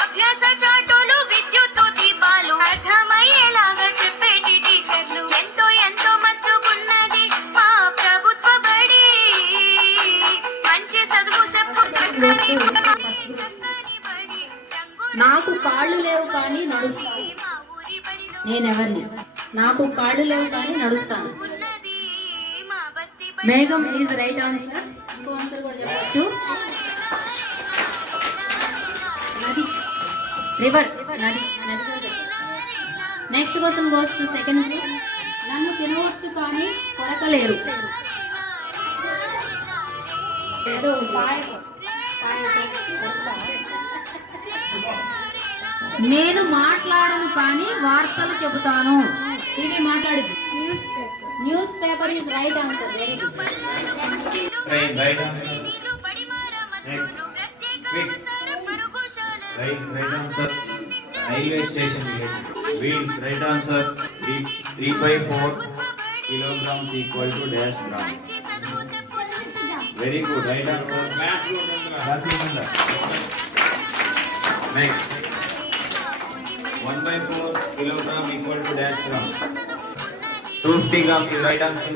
అభ్యాస చాటులు విద్యుత్తు దీపాలు అర్థమయ్యేలాగా చెప్పేటి టీచర్లు ఎంతో ఎంతో మస్తుకున్నది మా ప్రభుత్వ బడి మంచి చదువు చెప్పు చక్కని బడి నాకు కాళ్ళు లేవు కానీ నడుస్తాను. నేనెవరిని? నాకు కాళ్ళు లేవు కానీ నడుస్తాను. మేఘం ఈజ్ రైట్ ఆన్సర్. ఇంకో ఆన్సర్ కూడా చెప్పచ్చు. నది, రివర్, నది. Next question goes to second group. నన్ను తినవచ్చు కానీ కొరకలేరు. ఏదో నేను మాట్లాడను కానీ వార్తలు చెబుతాను. టీవీ మాట్లాడింది. News paper is right answer. Very good. Right answer. Next quick right answer. Railway station wheels right answer. 3/4 kilograms equal to dash grams. Very good, right answer. Next 1/4 kilogram equal to dash grams. 250 grams is right answer.